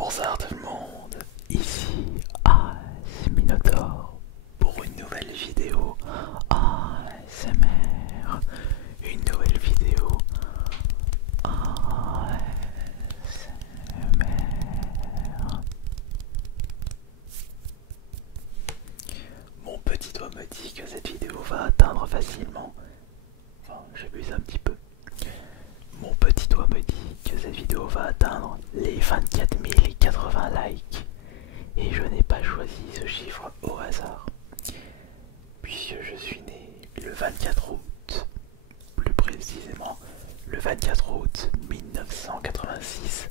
Bonsoir tout le monde, ici Minotaur pour une nouvelle vidéo ASMR, une nouvelle vidéo ASMR. Mon petit doigt me dit que cette vidéo va atteindre facilement, enfin j'abuse un petit peu. Mon petit doigt me dit que cette vidéo va atteindre les 24 080 likes et je n'ai pas choisi ce chiffre au hasard puisque je suis né le 24 août, plus précisément le 24 août 1986.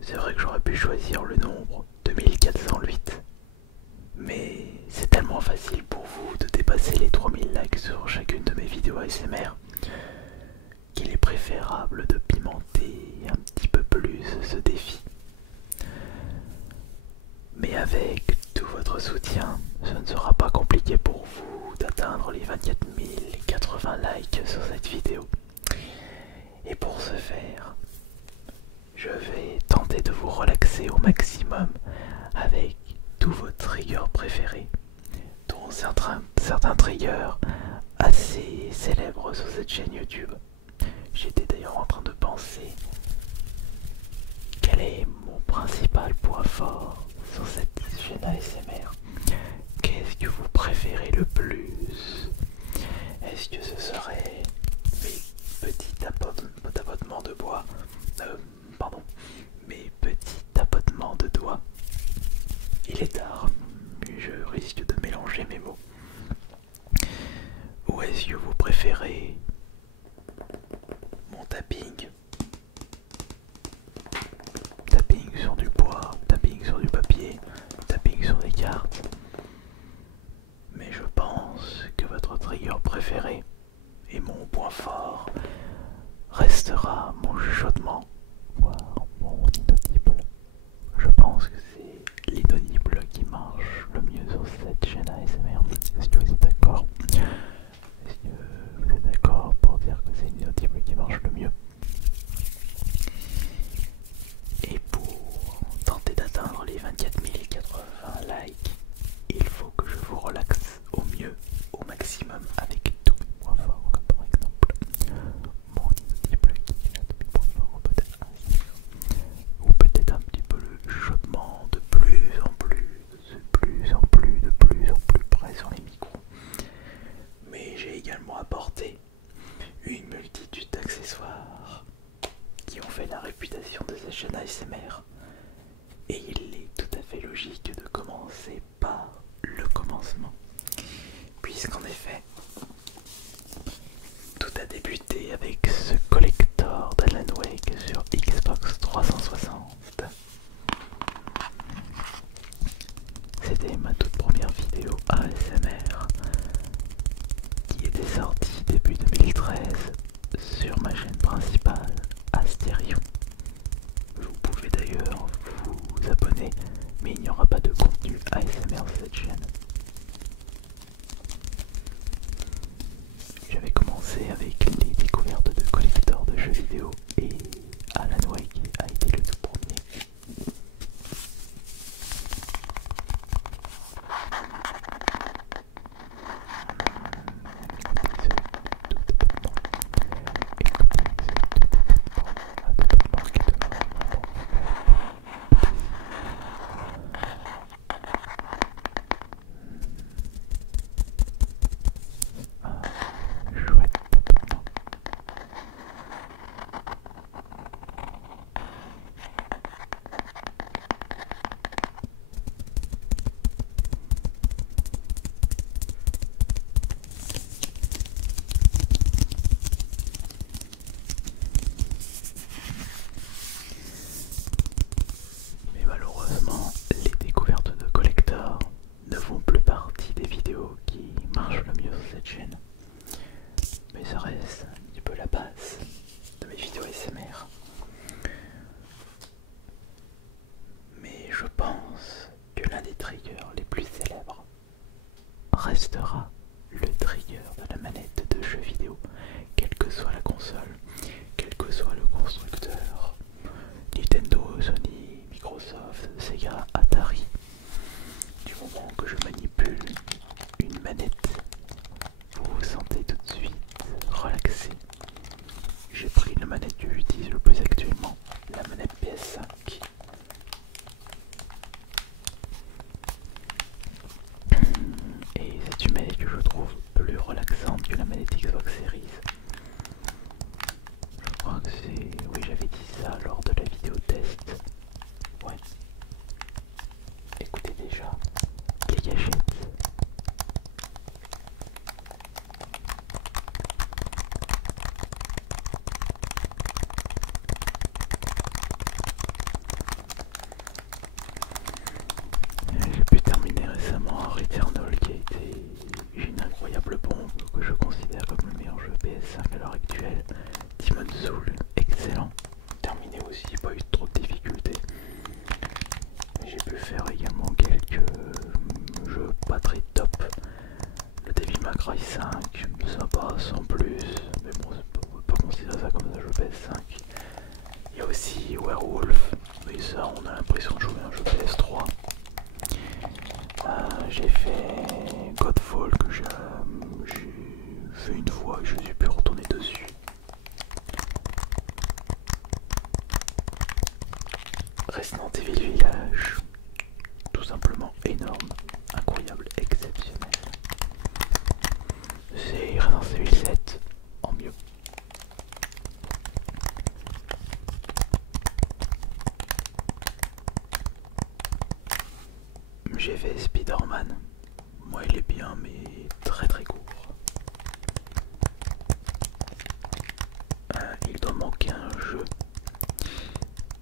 C'est vrai que j'aurais pu choisir le nombre 2408, mais c'est tellement facile pour vous de dépasser les 3000 likes sur chacune de mes vidéos ASMR qu'il est préférable de pimenter un petit peu plus ce défi. Mais avec tout votre soutien, ce ne sera pas compliqué pour vous d'atteindre les 24 080 likes sur cette vidéo. Et pour ce faire, je vais tenter de vous relaxer au maximum avec tous vos triggers préférés, dont certains triggers assez célèbres sur cette chaîne YouTube. J'étais d'ailleurs en train de penser quel est mon principal point fort sur cette chaîne ASMR. Qu'est-ce que vous préférez le plus? Est-ce que ce serait mes petits tapotements de bois, mes petits tapotements de doigts? Il est tard, je risque de mélanger mes mots. Ou est-ce que vous préférez mon tapping? Tapping sur du bois, tapping sur du papier, tapping sur des cartes. Mais je pense que votre trigger préféré et mon point fort restera mon chuchotement, voire mon inaudible. Je pense que c'est l'inaudible qui marche le mieux sur cette chaîne ASMR. Est-ce que vous êtes d'accord? Est-ce que vous êtes d'accord pour dire que c'est l'inaudible qui marche le mieux? Et pour tenter d'atteindre les 24 080 likes, il faut que je vous relaxe au mieux, au maximum, avec tous mes points forts, comme par exemple mon inaudible qui est l'un de mes points forts, peut-être ainsi, ou peut-être un petit peu le chuchotement de plus en plus près sur les micros. Mais j'ai également apporté une multitude d'accessoires qui ont fait la réputation de cette chaîne ASMR. Et il est tout à fait logique de commencer par le commencement, puisqu'en effet, tout a débuté avec ce collector d'Alan Wake sur Xbox 360. C'était ma toute première vidéo ASMR qui était sortie début 2013 sur ma chaîne principale Astérion. Vous pouvez d'ailleurs vous abonner, mais il n'y aura pas de contenu ASMR sur cette chaîne. J'avais commencé avec les découvertes de collecteurs de jeux vidéo et Alan Wake a été le tout premier. Chouette. Mais malheureusement, les découvertes de collecteurs ne font plus partie des vidéos qui marchent le mieux sur cette chaîne. Mais ça reste un petit peu la base de mes vidéos ASMR. Mais je pense que l'un des triggers les plus célèbres restera le trigger de la manette de jeu vidéo, quelle que soit la console, quel que soit le constructeur, Nintendo, Sega Atari. Du moment que je manipule une manette, vous vous sentez tout de suite relaxé. J'ai pris la manette que j'utilise le plus actuellement, la manette PS5. Et c'est une manette que je trouve plus relaxante que la manette Xbox Series. Je crois que c'est... Oui, j'avais dit ça lors de la vidéo test. Ouais. Écoutez déjà les gâchettes. J'ai pu terminer récemment Returnal qui a été une incroyable bombe que je considère comme le meilleur jeu PS5 à l'heure actuelle. Demon's Souls, excellent. Terminé aussi, pas eu trop de difficultés. J'ai pu faire également quelques jeux pas très top. Le Devil May Cry 5, sympa sans plus, mais bon, on peut pas considérer ça comme un jeu PS5. Il y a aussi Werewolf, mais ça on a l'impression de jouer à un jeu PS3. J'ai fait Godfall que j'ai fait une fois et je suis plus retourné dessus. Resident Evil Village, tout simplement énorme, incroyable, exceptionnel. C'est Resident Evil 7 en mieux. J'ai fait Spider-Man. Moi il est bien mais très très court. Il doit manquer un jeu.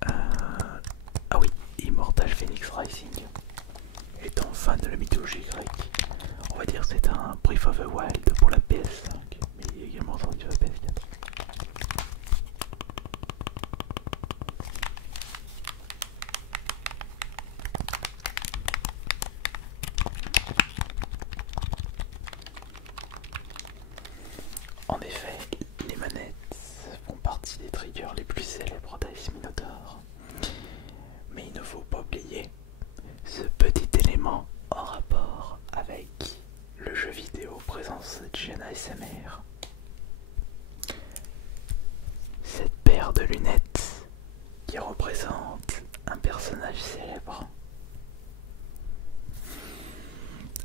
Ah oui, Immortal Phoenix Rising. Étant fan de la mythologie grecque, on va dire que c'est un Breath of the Wild pour la PS5, mais il est également sorti sur la PS4. En effet, les manettes font partie des triggers les plus célèbres d'Ice Minotaur. Mais il ne faut pas oublier ce petit élément en rapport avec le jeu vidéo présent sur cette chaîne ASMR. Cette paire de lunettes qui représente un personnage célèbre.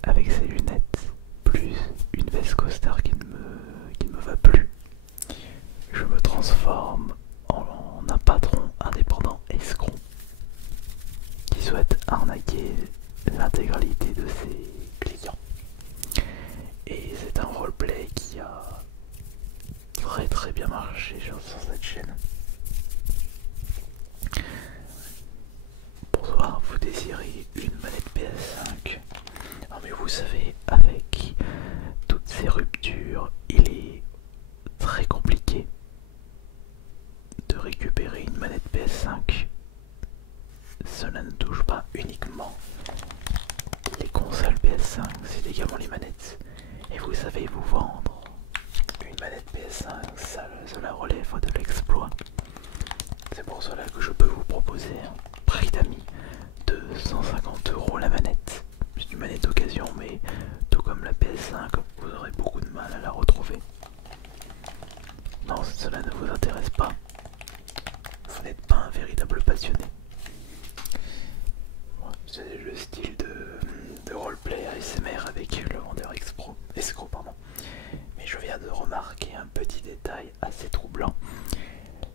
Avec ces lunettes, plus une veste costard qui ne me va plus, je me transforme en un patron indépendant escroc qui souhaite arnaquer l'intégralité de ses clients. Et c'est un roleplay qui a très bien marché sur cette chaîne. Bonsoir, vous désirez une manette PS5? Non mais vous savez, avec toutes ces ruptures, il est très compliqué de récupérer une manette PS5. Cela ne touche pas uniquement les consoles PS5, c'est également les manettes. Et vous savez vous vendre une manette PS5, cela relève de l'exploit. C'est pour cela que je peux vous proposer un prix d'amis de 150 € la manette. C'est une manette d'occasion, mais tout comme la PS5, vous aurez beaucoup de mal à la retrouver. Non, cela ne vous intéresse pas. Vous n'êtes pas un véritable passionné. C'est le style de roleplay ASMR avec le vendeur escroc, pardon. Mais je viens de remarquer un petit détail assez troublant.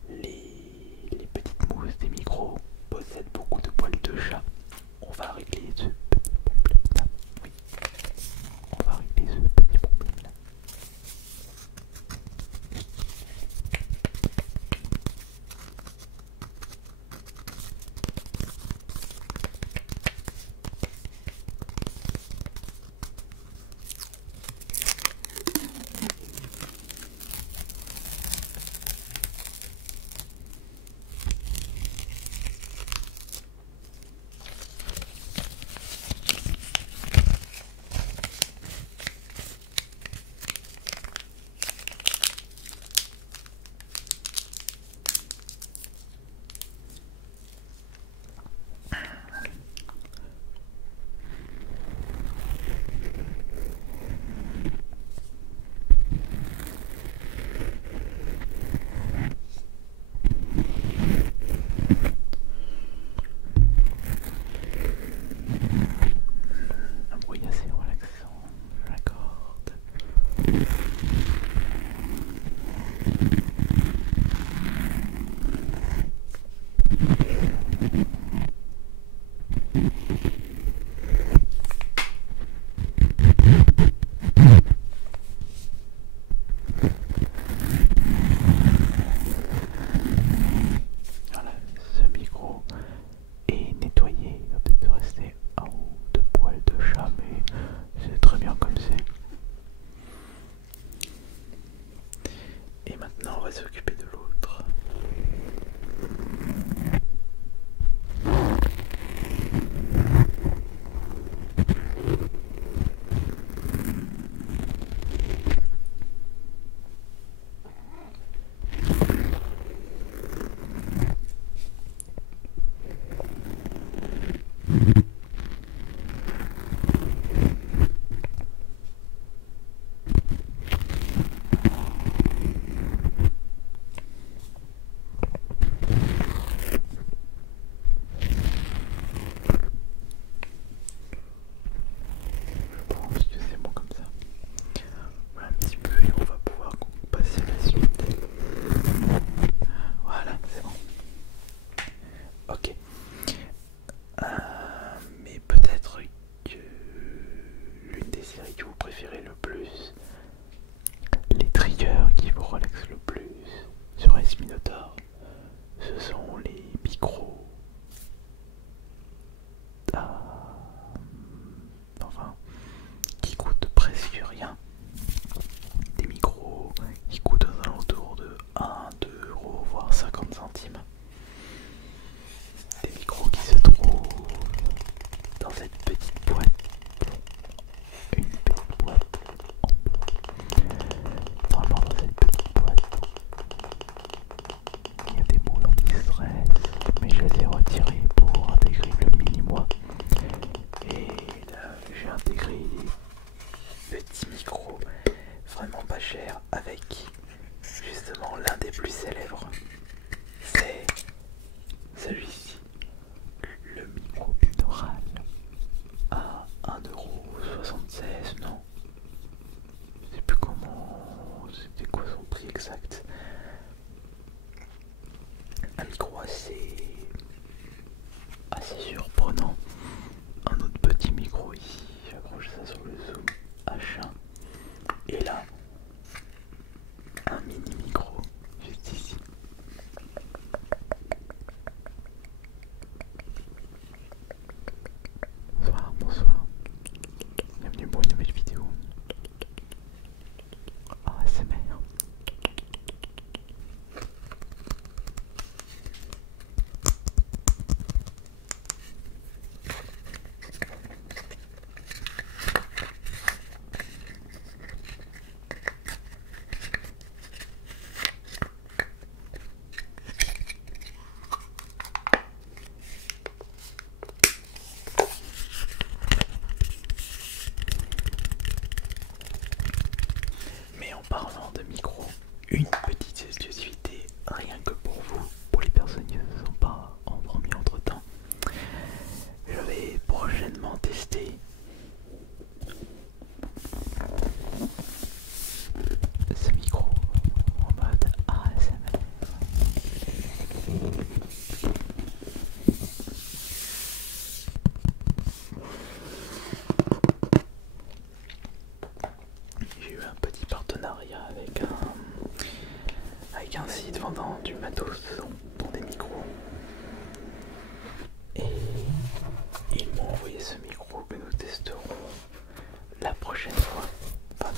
Les petites mousses des micros posent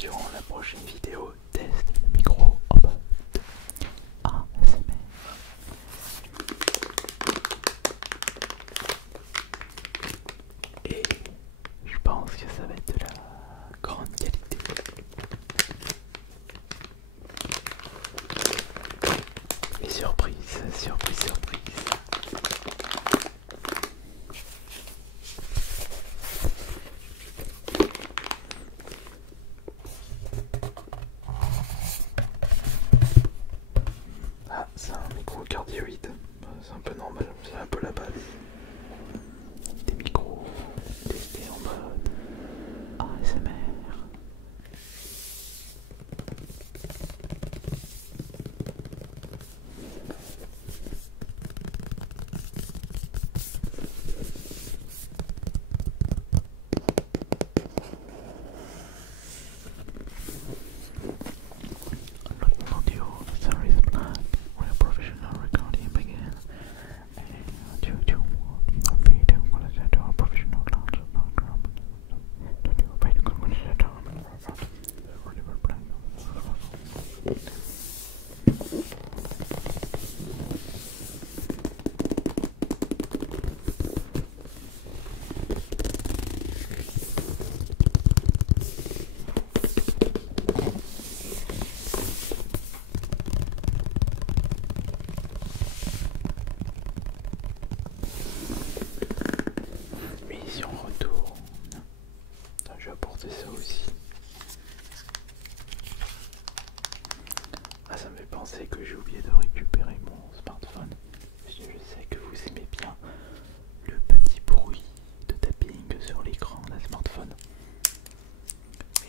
durant la prochaine vidéo test de micro en mode ASMR. Et je pense que ça va être de la grande qualité. Et surprise, surprise, surprise. Ah, c'est un micro cardioïde. C'est un peu normal, c'est un peu la base. Des micros testés en mode ASMR. Audio series plan where professional recording begin. Due to video quality or professional clouds of background. Mission retour. Je vais apporter ça aussi. Ah, ça me fait penser que j'ai oublié de récupérer mon smartphone. Je sais que vous aimez bien le petit bruit de tapping sur l'écran d'un smartphone.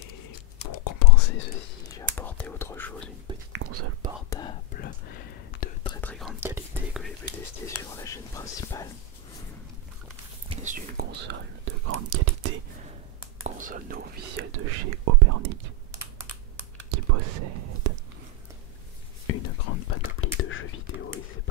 Et pour compenser ceci, j'ai apporté autre chose, une petite console portable de très grande qualité que j'ai pu tester sur la chaîne principale. C'est une console de grande qualité, console non officielle de chez Opernic, qui possède une grande panoplie de jeux vidéo et c'est